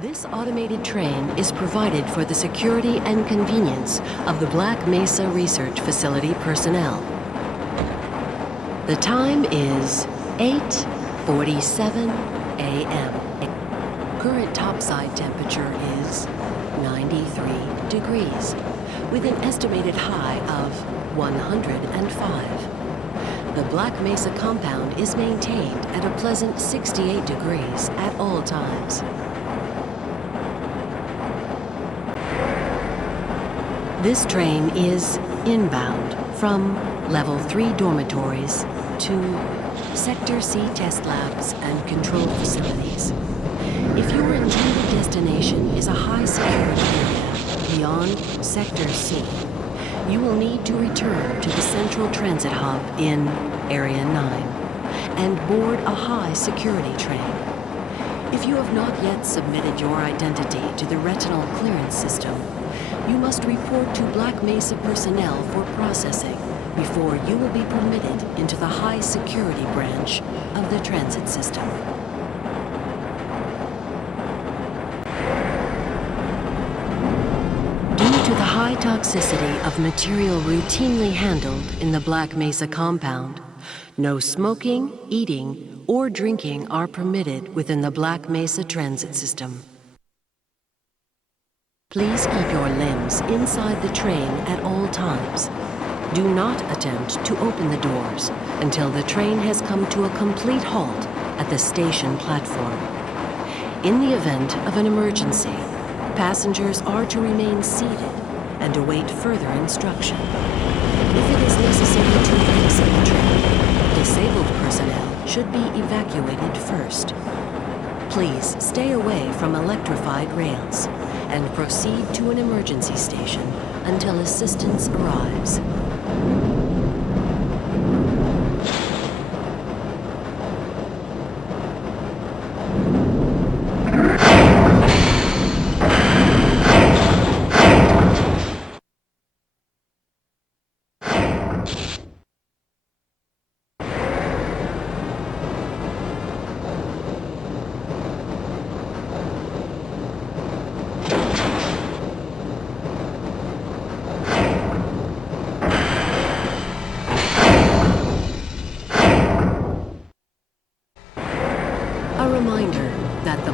This automated train is provided for the security and convenience of the Black Mesa Research Facility personnel. The time is 8:47 a.m. Current topside temperature is 93 degrees, with an estimated high of 105. The Black Mesa compound is maintained at a pleasant 68 degrees at all times. This train is inbound from Level 3 dormitories to Sector C test labs and control facilities. If your intended destination is a high-security area beyond Sector C, you will need to return to the Central Transit Hub in Area 9 and board a high-security train. If you have not yet submitted your identity to the retinal clearance system, you must report to Black Mesa personnel for processing before you will be permitted into the high-security branch of the transit system. Due to the high toxicity of material routinely handled in the Black Mesa compound, no smoking, eating, or drinking are permitted within the Black Mesa transit system. Please keep your limbs inside the train at all times. Do not attempt to open the doors until the train has come to a complete halt at the station platform. In the event of an emergency, passengers are to remain seated and await further instruction. If it is necessary to exit the train, disabled personnel should be evacuated first. Please stay away from electrified rails and proceed to an emergency station until assistance arrives.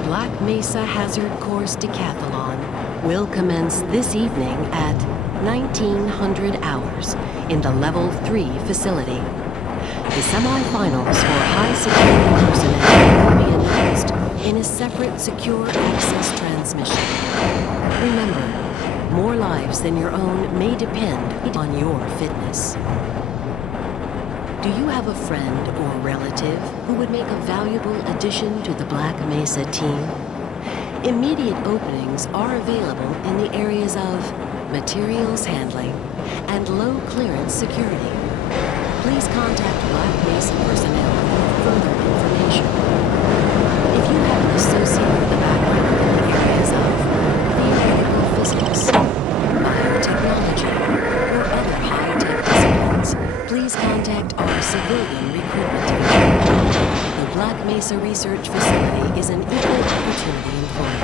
Black Mesa Hazard Course Decathlon will commence this evening at 1900 hours in the Level 3 facility. The semifinals for high-security personnel will be announced in a separate secure access transmission. Remember, more lives than your own may depend on your fitness. Do you have a friend or relative who would make a valuable addition to the Black Mesa team? Immediate openings are available in the areas of materials handling and low clearance security. Please contact Black Mesa personnel for further information. If you have an associate with a background in the areas of theoretical physics, biotechnology, or other high-tech disciplines, please contact our civilian recruitment division. The Black Mesa Research Facility is an equal opportunity employer.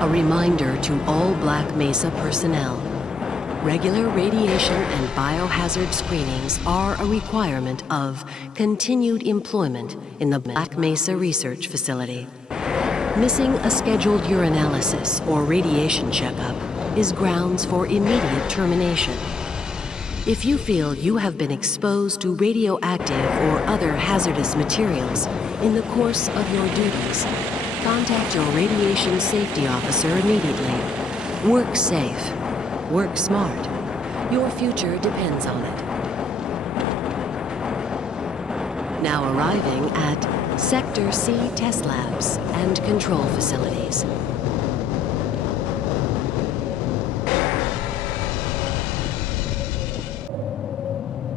A reminder to all Black Mesa personnel. Regular radiation and biohazard screenings are a requirement of continued employment in the Black Mesa Research Facility. Missing a scheduled urinalysis or radiation checkup is grounds for immediate termination. If you feel you have been exposed to radioactive or other hazardous materials in the course of your duties, contact your radiation safety officer immediately. Work safe. Work smart. Your future depends on it. Now arriving at Sector C test labs and control facilities.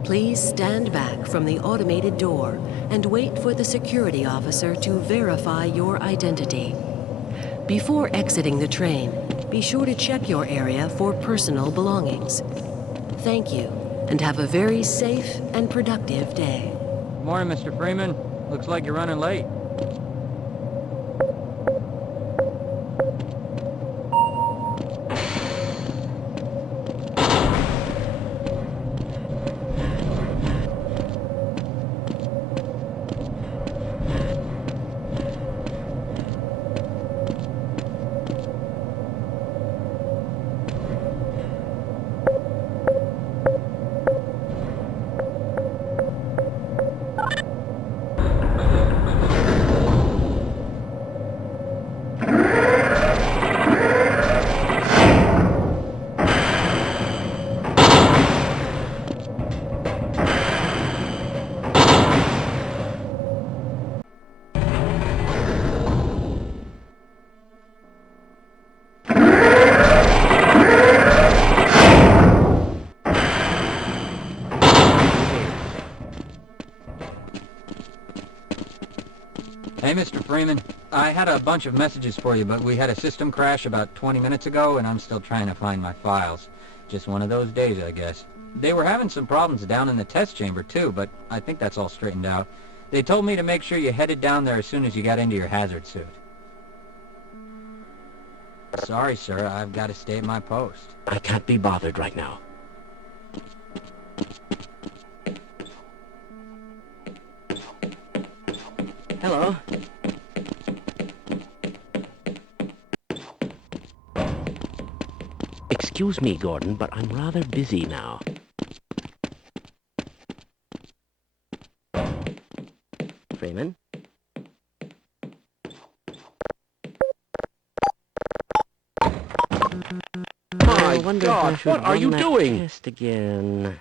Please stand back from the automated door and wait for the security officer to verify your identity. Before exiting the train, be sure to check your area for personal belongings. Thank you, and have a very safe and productive day. Good morning, Mr. Freeman. Looks like you're running late. Freeman. I had a bunch of messages for you, but we had a system crash about 20 minutes ago, and I'm still trying to find my files. Just one of those days, I guess. They were having some problems down in the test chamber, too, but I think that's all straightened out. They told me to make sure you headed down there as soon as you got into your hazard suit. Sorry, sir. I've got to stay at my post. I can't be bothered right now. Hello. Excuse me, Gordon, but I'm rather busy now. Freeman? My God, what are you doing? Test again.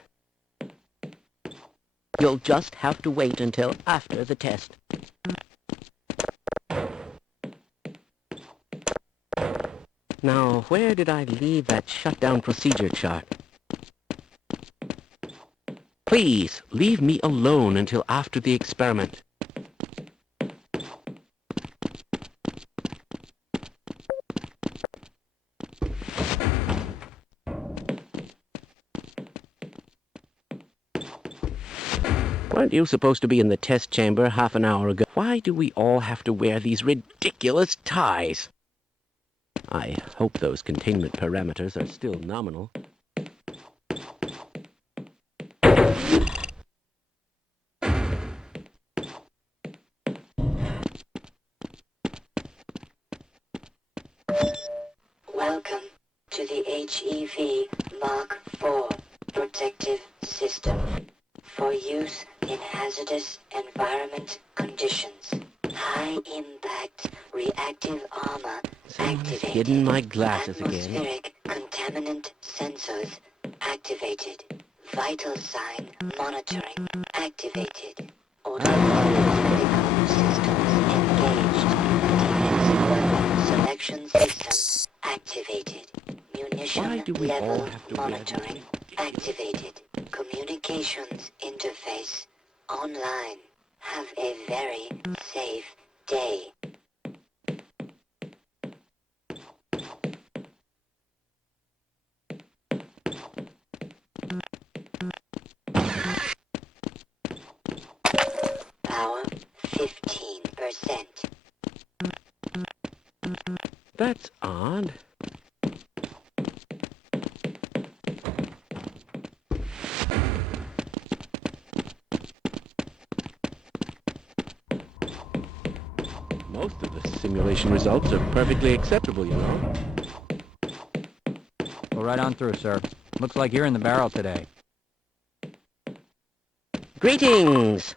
You'll just have to wait until after the test. Now, where did I leave that shutdown procedure chart? Please, leave me alone until after the experiment. Weren't you supposed to be in the test chamber half an hour ago? Why do we all have to wear these ridiculous ties? I hope those containment parameters are still nominal. Welcome to the HEV Mark IV protective system for use in hazardous environment conditions. High impact reactive armor activated. Hidden my glasses again. Atmospheric contaminant sensors activated. Vital sign monitoring activated. Automatic systems engaged. Defensive weapon selection system activated. Munition level monitoring activated. Communications interface online. Have a very safe day. Power 15%. That's odd. Most of the simulation results are perfectly acceptable, you know. Go right on through, sir. Looks like you're in the barrel today. Greetings!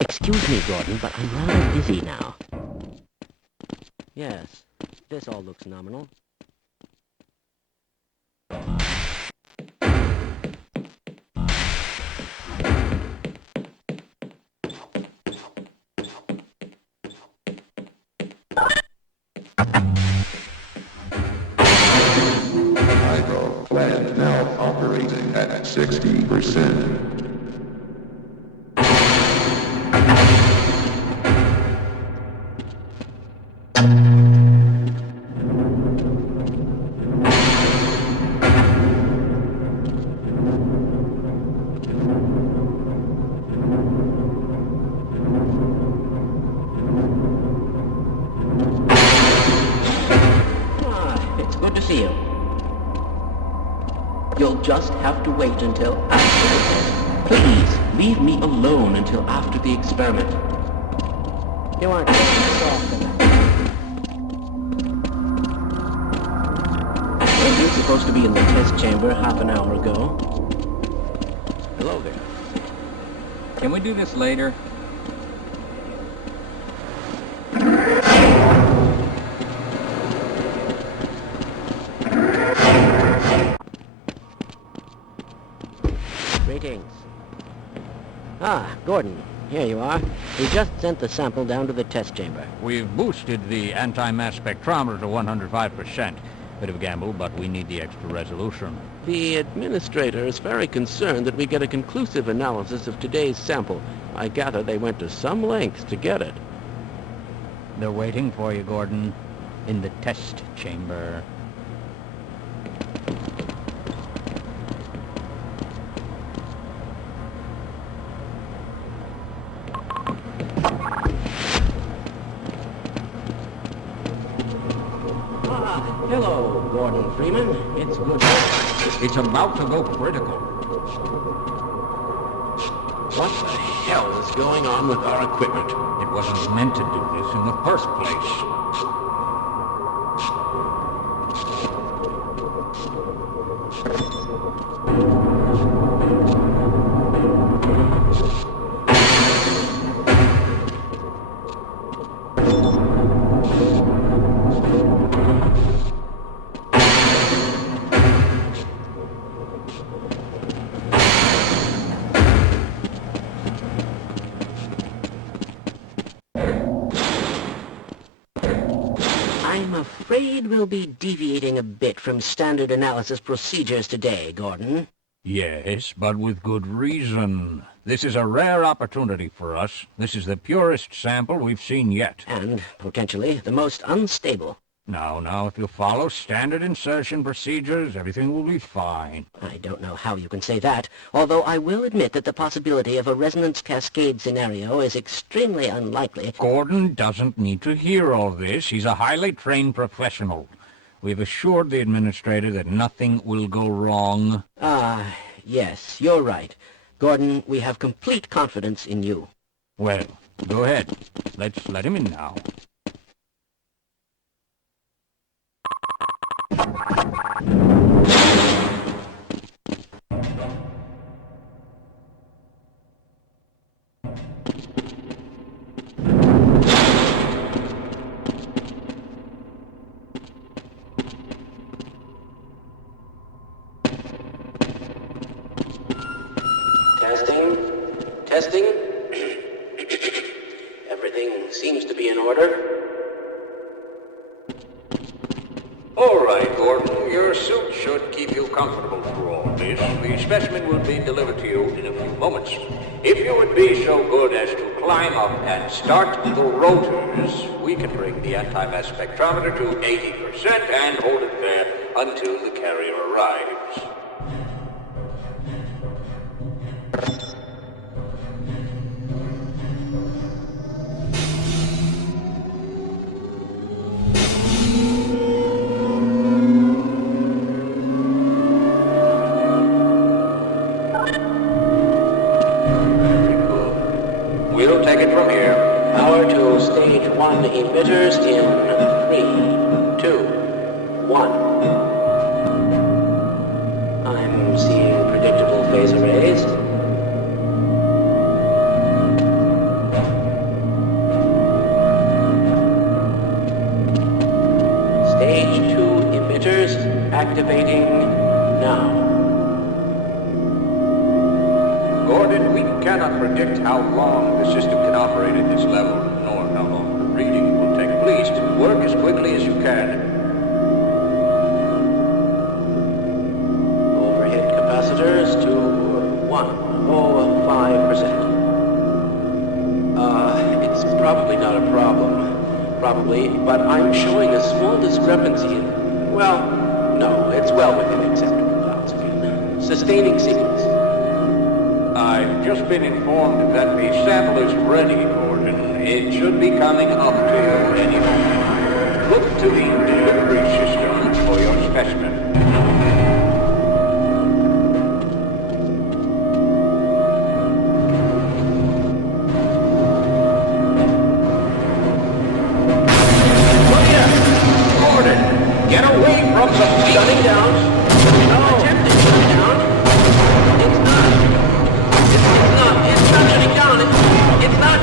Excuse me, Gordon, but I'm rather busy now. Yes, this all looks nominal. Hydro plant now operating at 60%. It's good to see you. You'll just have to wait until after the test. Please, leave me alone until after the experiment. You aren't getting soft enough. Weren't you supposed to be in the test chamber half an hour ago? Hello there. Can we do this later? Greetings. Ah, Gordon, here you are. We just sent the sample down to the test chamber. We've boosted the anti-mass spectrometer to 105%. Bit of a gamble, but we need the extra resolution. The administrator is very concerned that we get a conclusive analysis of today's sample. I gather they went to some lengths to get it. They're waiting for you, Gordon, in the test chamber. Hello, Gordon Freeman. It's good. It's about to go critical. What the hell is going on with our equipment? It wasn't meant to do this in the first place. I'm afraid we'll be deviating a bit from standard analysis procedures today, Gordon. Yes, but with good reason. This is a rare opportunity for us. This is the purest sample we've seen yet. And, potentially, the most unstable. Now, if you follow standard insertion procedures, everything will be fine. I don't know how you can say that, although I will admit that the possibility of a resonance cascade scenario is extremely unlikely. Gordon doesn't need to hear all this. He's a highly trained professional. We've assured the administrator that nothing will go wrong. Yes, you're right. Gordon, we have complete confidence in you. Well, go ahead. Let's let him in now. Testing. Everything seems to be in order. All right, Gordon. Your suit should keep you comfortable through all this. The specimen will be delivered to you in a few moments. If you would be so good as to climb up and start the rotors, we can bring the anti-mass spectrometer to 80% and hold it there until the carrier arrives. We'll take it from here. Power to stage 1 emitters in 3, 2, 1. I'm seeing predictable phase arrays. Stage 2 emitters activating now. Gordon, we cannot predict how long the system can operate at this level, nor how long the reading will take. Please, work as quickly as you can. Overhead capacitors to 105%. It's probably not a problem. Probably, but I'm showing a small discrepancy in... Well, no, it's well within acceptable bounds again. Sustaining sequence. I've just been informed that the sample is ready, Gordon. It should be coming up to you any moment. Look to the delivery system for your specimen. Gordon, get away from the Shutting down. No. Attempting shutting down. It's not. It's not shutting down. It's not.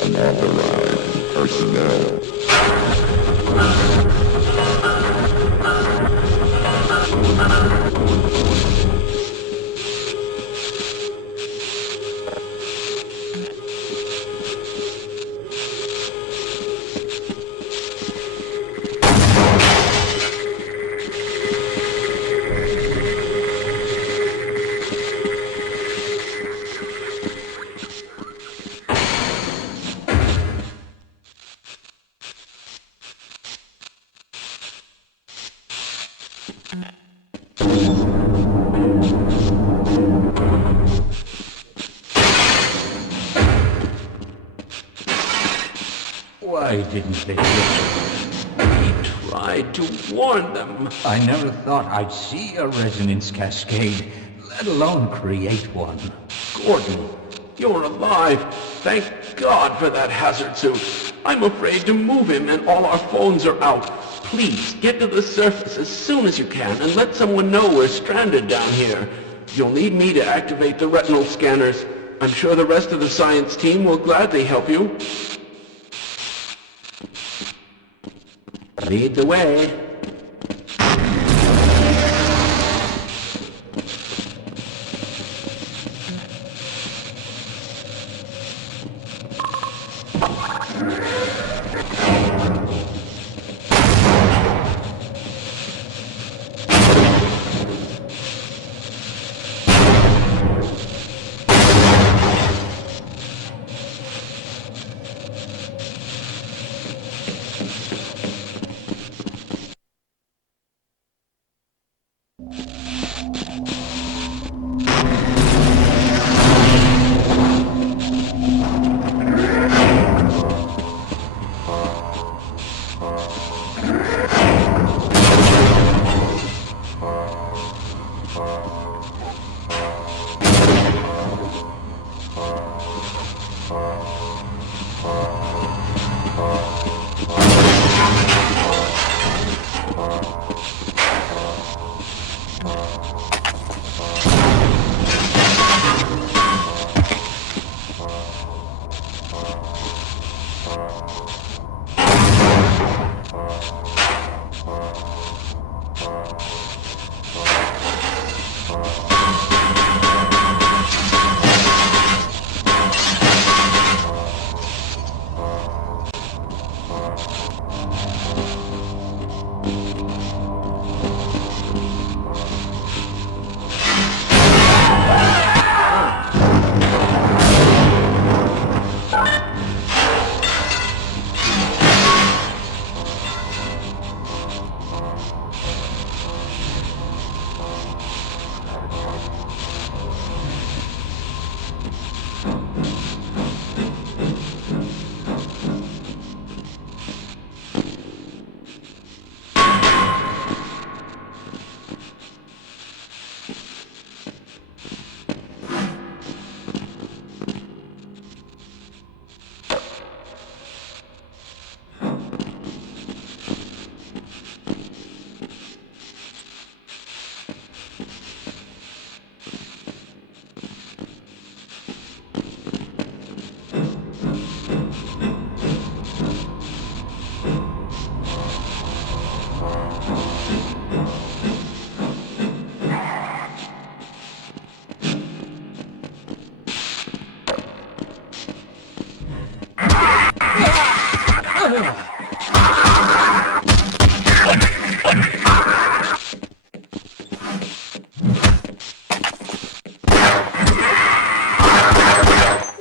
Unauthorized personnel. Why didn't they listen? We tried to warn them. I never thought I'd see a resonance cascade, let alone create one. Gordon, you're alive. Thank God for that hazard suit. I'm afraid to move him and all our phones are out. Please, get to the surface as soon as you can and let someone know we're stranded down here. You'll need me to activate the retinal scanners. I'm sure the rest of the science team will gladly help you. Lead the way.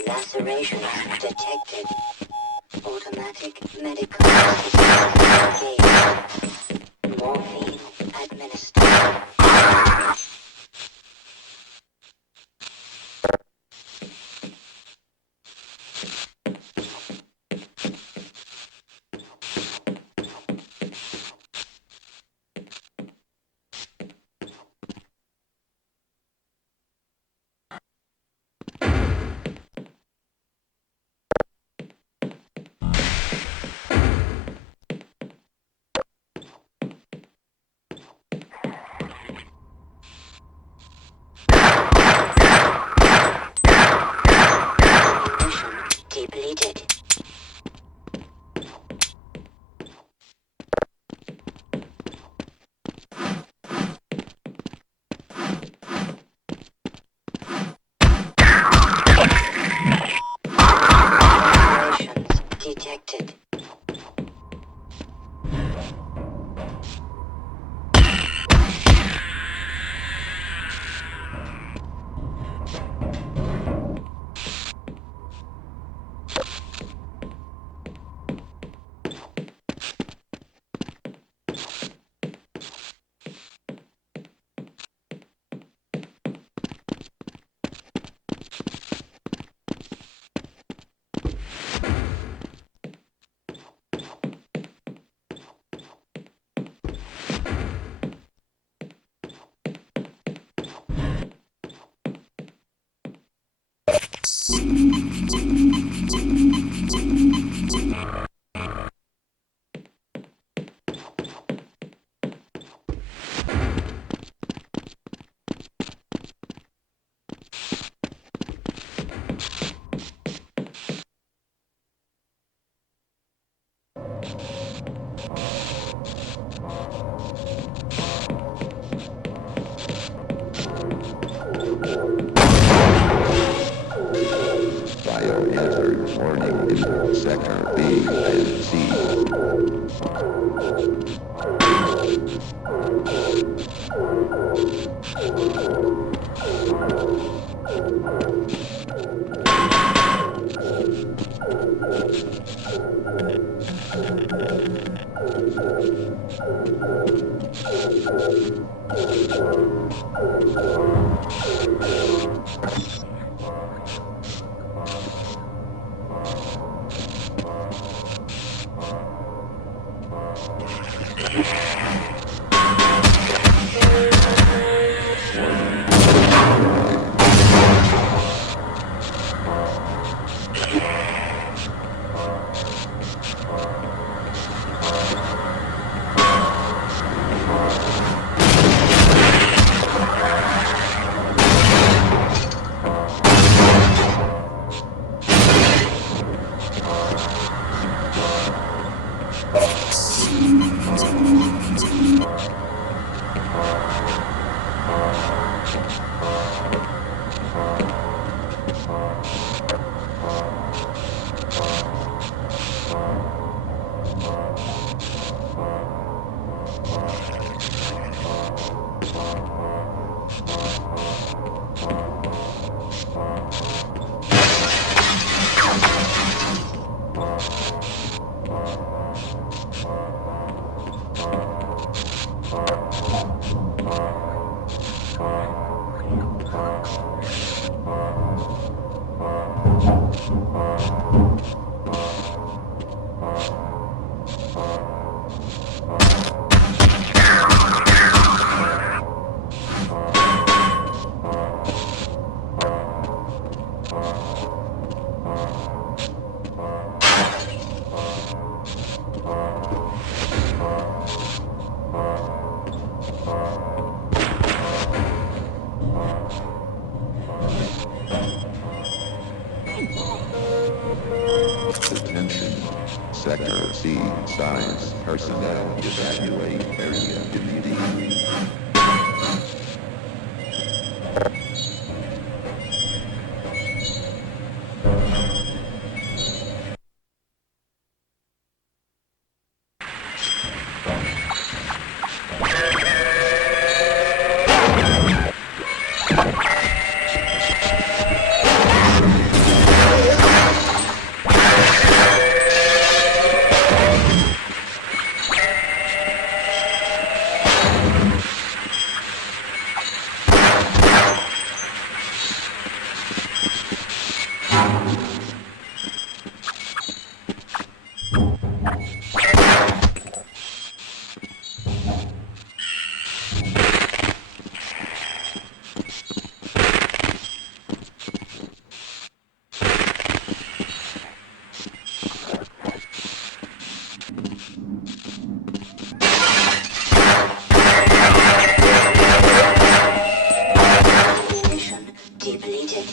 Laceration detected. Automatic medical assistance engaged. Morphine administered. Warning in Sector B and C. Attention. Sector C, science personnel evacuate area immediately. Mission depleted.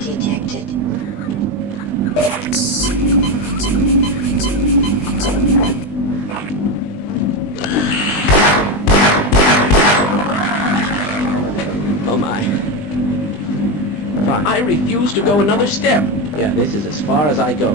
Detected. Oh my. I refuse to go another step. Yeah, this is as far as I go.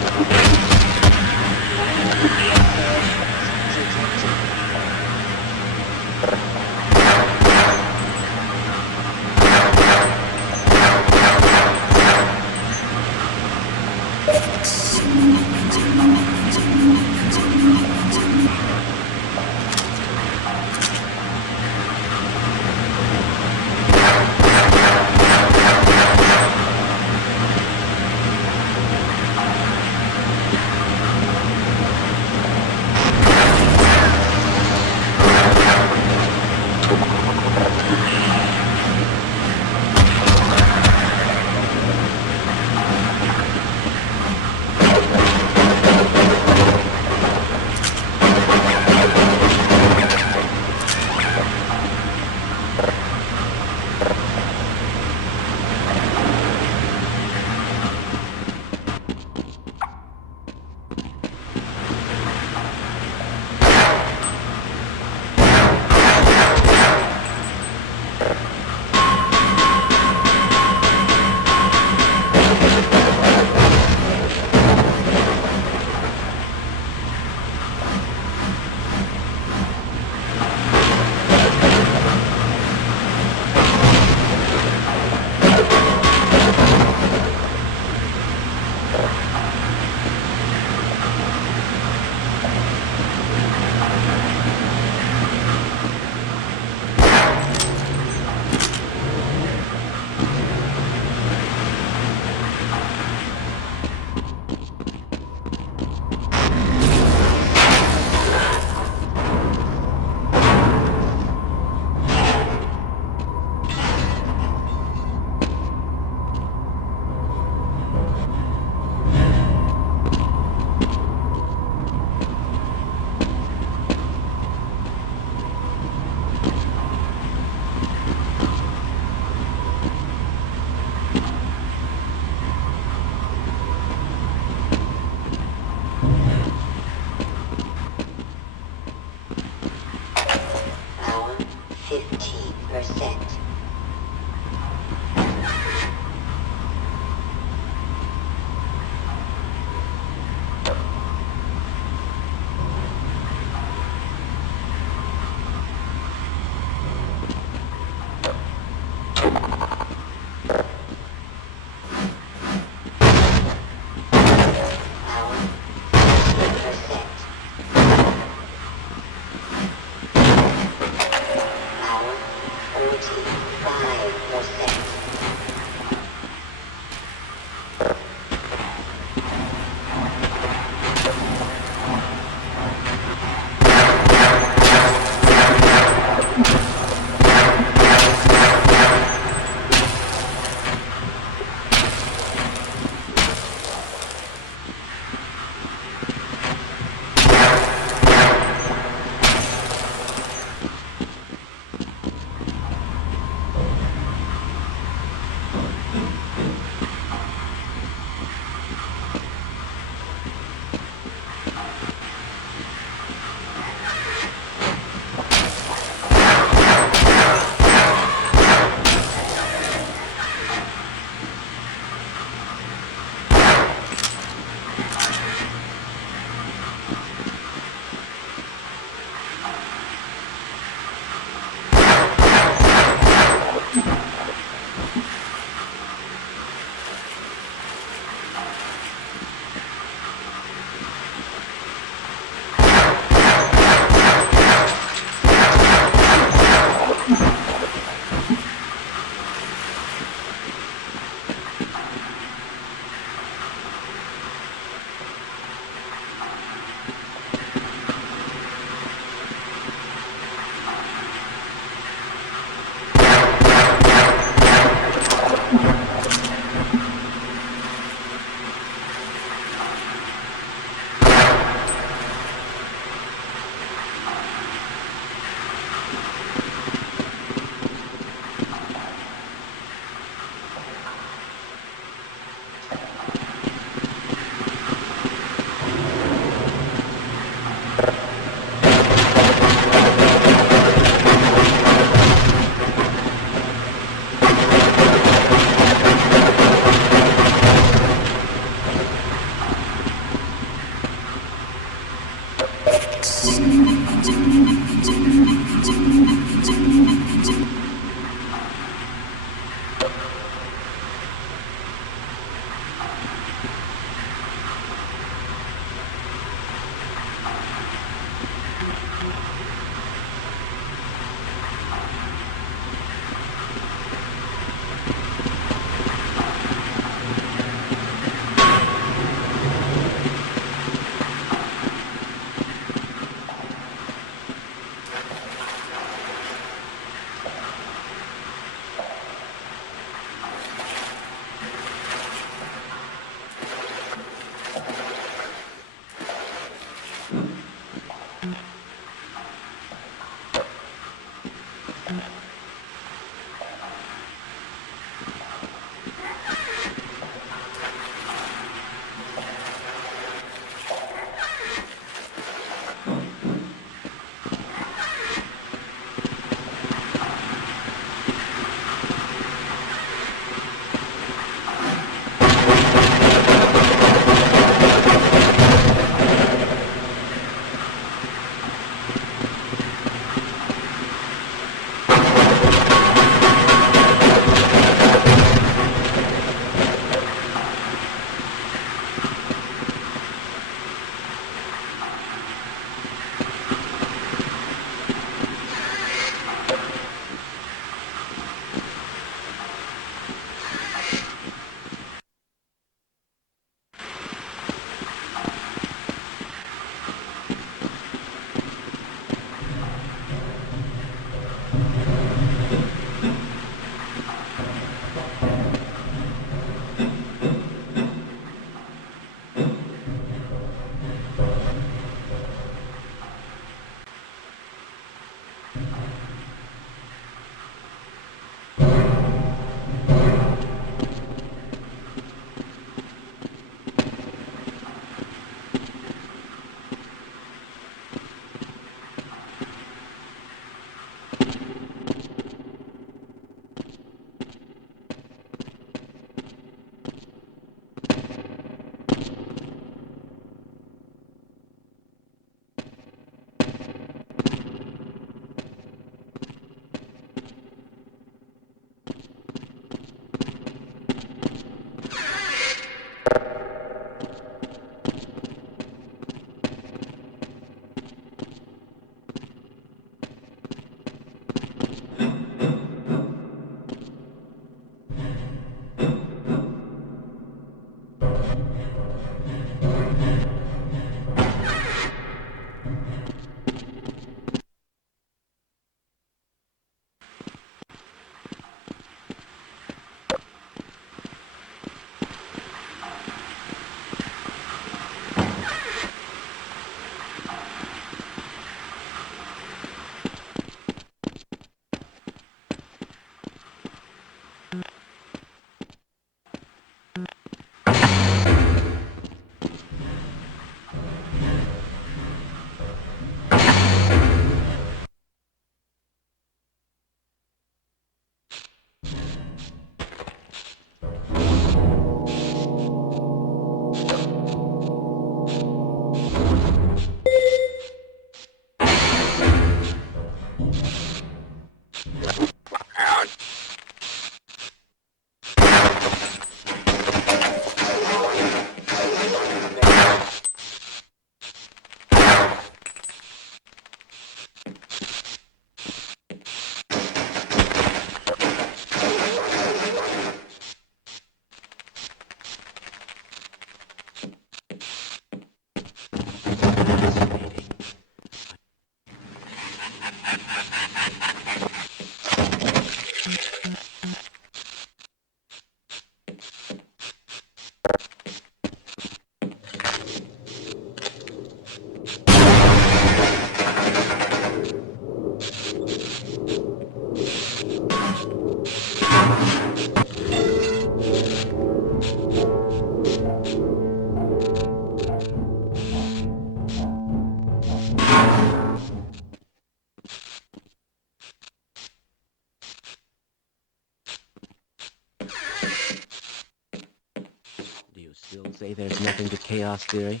say there's nothing to chaos theory?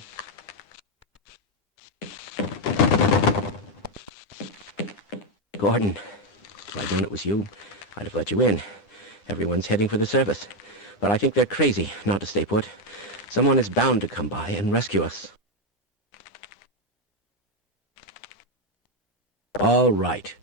Gordon, if I'd known it was you, I'd have let you in. Everyone's heading for the surface. But I think they're crazy not to stay put. Someone is bound to come by and rescue us. All right.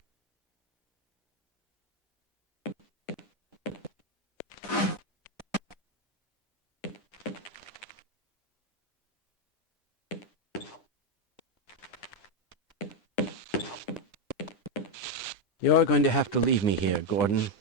You're going to have to leave me here, Gordon.